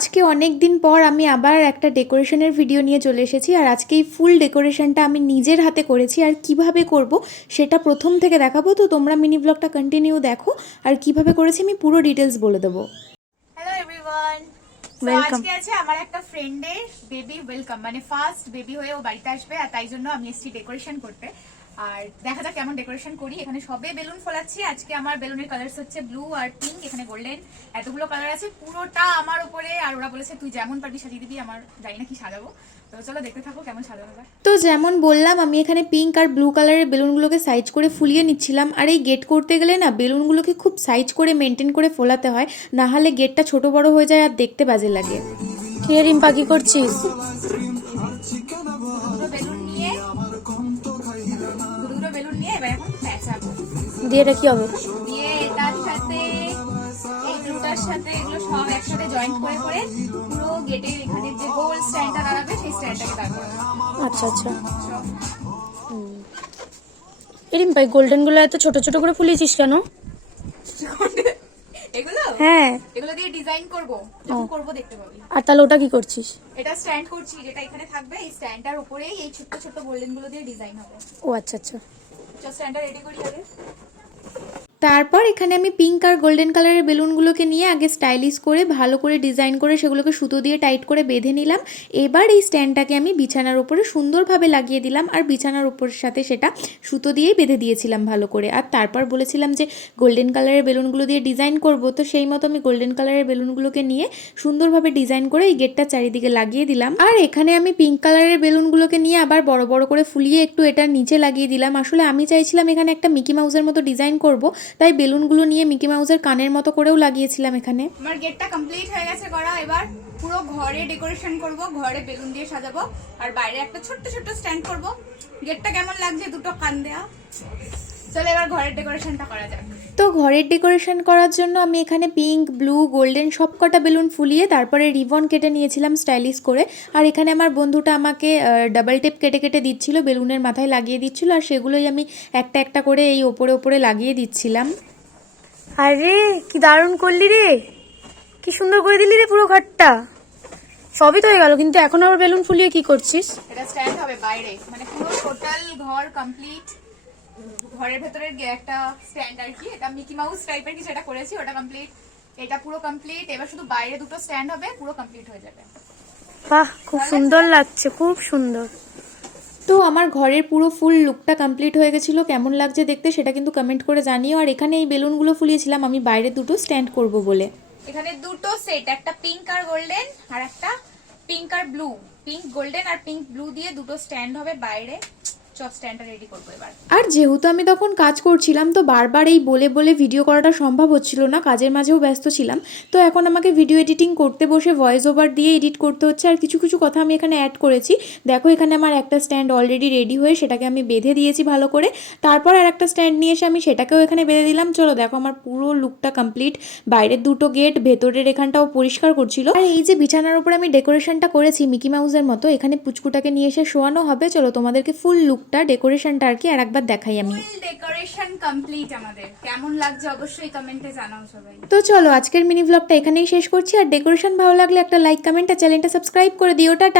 আজকে অনেক দিন পর আমি আবার একটা ডেকোরেশনের ভিডিও নিয়ে চলে এসেছি। আর আজকে এই ফুল ডেকোরেশনটা আমি নিজের হাতে করেছি, আর কিভাবে করব সেটা প্রথম থেকে দেখাবো। তো তোমরা মিনি ব্লগটা কন্টিনিউ দেখো, আর কিভাবে করেছি আমি পুরো ডিটেলস বলে দেবো। Hello everyone, welcome. আজকে আছে আমার একটা ফ্রেন্ডের বেবি ওয়েলকাম, মানে ফার্স্ট বেবি হয়ে ও বাড়িতে আসবে, আর তাই জন্য আমি এসেছি ডেকোরেশন করতে। আর দেখা যাক কেমন ডেকোরেশন করি। এখানে সবে বেলুন ফোলাচ্ছি। আজকে আমার বেলুনের কালারস হচ্ছে ব্লু আর পিঙ্ক, এখানে গোল্ডেন, এতগুলো কালার আছে, পুরোটা আমার উপরে। আর ওরা বলেছে তুই যেমন পারবি সাজিয়ে দিবি, আমার জানি না কি সাজাবো। তো চলো দেখতে থাকো কেমন সাজানো যায়। তো যেমন বললাম, আমি এখানে পিঙ্ক আর ব্লু কালারের বেলুনগুলোকে সাইজ করে ফুলিয়ে নিচ্ছিলাম। আর এই গেট করতে গেলে না বেলুনগুলোকে খুব সাইজ করে মেনটেন করে ফোলাতে হয়, না হলে গেটটা ছোট বড় হয়ে যায় আর দেখতে বাজে লাগে। কে রিম্পা কি করছিস? দুটো বেলুন নিয়ে এবার এখন প্যাঁচাবো। দিয়ে এটা কি হবে? দিয়ে এটার সাথে এই ব্লুটার সাথে এগুলো সব একসাথে জয়েন্ট করে করে পুরো গেটের এখানে যে গোল স্ট্যান্ডটা দাঁড়াবে সেই স্ট্যান্ডটাকে দাঁড় করাবো। আচ্ছা আচ্ছা। এ রিম্পা গোল্ডেন গুলো এত ছোট ছোট করে ফুলিয়েছিস কেন? এগুলো হ্যাঁ। এগুলো দিয়ে ডিজাইন করব, যখন করব দেখতে পাবি। আর তাহলে ওটা কি করছিস? এটা স্ট্যান্ড করছি, যেটা এখানে থাকবে। এই স্ট্যান্ডটার উপরেই এই ছোট ছোট গোল্ডেন গুলো দিয়ে ডিজাইন হবে। ও আচ্ছা আচ্ছা। চল স্ট্যান্ডটা রেডি করি আগে। তারপর এখানে আমি পিঙ্ক আর গোল্ডেন কালারের বেলুনগুলোকে নিয়ে আগে স্টাইলিশ করে ভালো করে ডিজাইন করে সেগুলোকে সুতো দিয়ে টাইট করে বেঁধে নিলাম। এবার এই স্ট্যান্ডটাকে আমি বিছানার উপরে সুন্দরভাবে লাগিয়ে দিলাম, আর বিছানার উপরের সাথে সেটা সুতো দিয়েই বেঁধে দিয়েছিলাম ভালো করে। আর তারপর বলেছিলাম যে গোল্ডেন কালারের বেলুনগুলো দিয়ে ডিজাইন করব, তো সেই মতো আমি গোল্ডেন কালারের বেলুনগুলোকে নিয়ে সুন্দরভাবে ডিজাইন করে এই গেটটার চারিদিকে লাগিয়ে দিলাম। আর এখানে আমি পিঙ্ক কালারের বেলুনগুলোকে নিয়ে আবার বড় বড় করে ফুলিয়ে একটু এটার নিচে লাগিয়ে দিলাম। আসলে আমি চাইছিলাম এখানে একটা মিকি মাউসের মতো ডিজাইন করব, তাই বেলুনগুলো নিয়ে মিকি মাউসের কানের মতো করেও লাগিয়েছিলাম এখানে। আমার গেটটা কমপ্লিট হয়ে গেছে করা। এবার পুরো ঘরে ডেকোরেশন করব, ঘরে বেলুন দিয়ে সাজাবো, আর বাইরে একটা ছোট্ট ছোট্ট স্ট্যান্ড করব। গেটটা কেমন লাগছে? দুটো কান দেয়া। চলো এবার ঘরের ডেকোরেশনটা করা যাক। তো ঘরের ডেকোরেশন করার জন্য আমি এখানে পিঙ্ক, ব্লু, গোল্ডেন সব কটা বেলুন ফুলিয়ে তারপরে রিবন কেটে নিয়েছিলাম স্টাইলিশ করে। আর এখানে আমার বন্ধুটা আমাকে ডাবল টেপ কেটে কেটে দিচ্ছিল, বেলুনের মাথায় লাগিয়ে দিচ্ছিল, আর সেগুলোই আমি একটা একটা করে এই ওপরে ওপরে লাগিয়ে দিচ্ছিলাম। আরে কি দারুণ করলি রে, কি সুন্দর করে দিলি রে পুরো ঘরটা। সবই তো হয়ে গেল, কিন্তু এখন আবার বেলুন ফুলিয়ে কি করছিস? এটা স্ট্যান্ড হবে বাইরে, মানে পুরো টোটাল ঘর কমপ্লিট। ঘরের ভেতরের একটা স্ট্যান্ড আর কি, এটা মিকি মাউস টাইপের কিছু এটা করেছি, ওটা কমপ্লিট। এটা পুরো কমপ্লিট। এবার শুধু বাইরে দুটো স্ট্যান্ড হবে, পুরো কমপ্লিট হয়ে যাবে। বাহ, খুব সুন্দর লাগছে, খুব সুন্দর। তো আমার ঘরের পুরো ফুল লুকটা কমপ্লিট হয়ে গেছিলো। কেমন লাগছে দেখতে সেটা কিন্তু কমেন্ট করে জানিও। আর এখানে এই বেলুনগুলো ফুলিয়েছিলাম আমি বাইরে দুটো স্ট্যান্ড করব বলে। এখানে দুটো সেট, একটা পিঙ্ক আর গোল্ডেন আর একটা পিঙ্ক আর ব্লু। পিঙ্ক গোল্ডেন আর পিঙ্ক ব্লু দিয়ে দুটো স্ট্যান্ড হবে বাইরে। চল স্ট্যান্ডটা রেডি করবো এবার। আর যেহেতু আমি তখন কাজ করছিলাম, তো বারবার এই বলে বলে ভিডিও করাটা সম্ভব হচ্ছিল না, কাজের মাঝেও ব্যস্ত ছিলাম। তো এখন আমাকে ভিডিও এডিটিং করতে বসে ভয়েস ওভার দিয়ে এডিট করতে হচ্ছে। আর কিছু কিছু কথা আমি এখানে অ্যাড করেছি। দেখো এখানে আমার একটা স্ট্যান্ড অলরেডি রেডি হয়ে সেটাকে আমি বেঁধে দিয়েছি ভালো করে। তারপর আর একটা স্ট্যান্ড নিয়ে এসে আমি সেটাকেও এখানে বেঁধে দিলাম। চলো দেখো আমার পুরো লুকটা কমপ্লিট। বাইরের দুটো গেট, ভেতরের এখানটাও পরিষ্কার করছিল। আর এই যে বিছানার উপরে আমি ডেকোরেশনটা করেছি মিকি মাউসের মতো, এখানে পুচকুটাকে নিয়ে এসে শোয়ানো হবে। চলো তোমাদেরকে ফুল লুকটা ডেকোরেশনটা আর কি আর একবার দেখাই আমি। ফুল ডেকোরেশন কমপ্লিট আমাদের। কেমন লাগছে অবশ্যই কমেন্টে জানাও সবাই। তো চলো আজকের মিনি ব্লগটা এখানেই শেষ করছি। আর ডেকোরেশন ভালো লাগলে একটা লাইক, কমেন্ট আর চ্যানেলটা সাবস্ক্রাইব করে দিও। টাটা।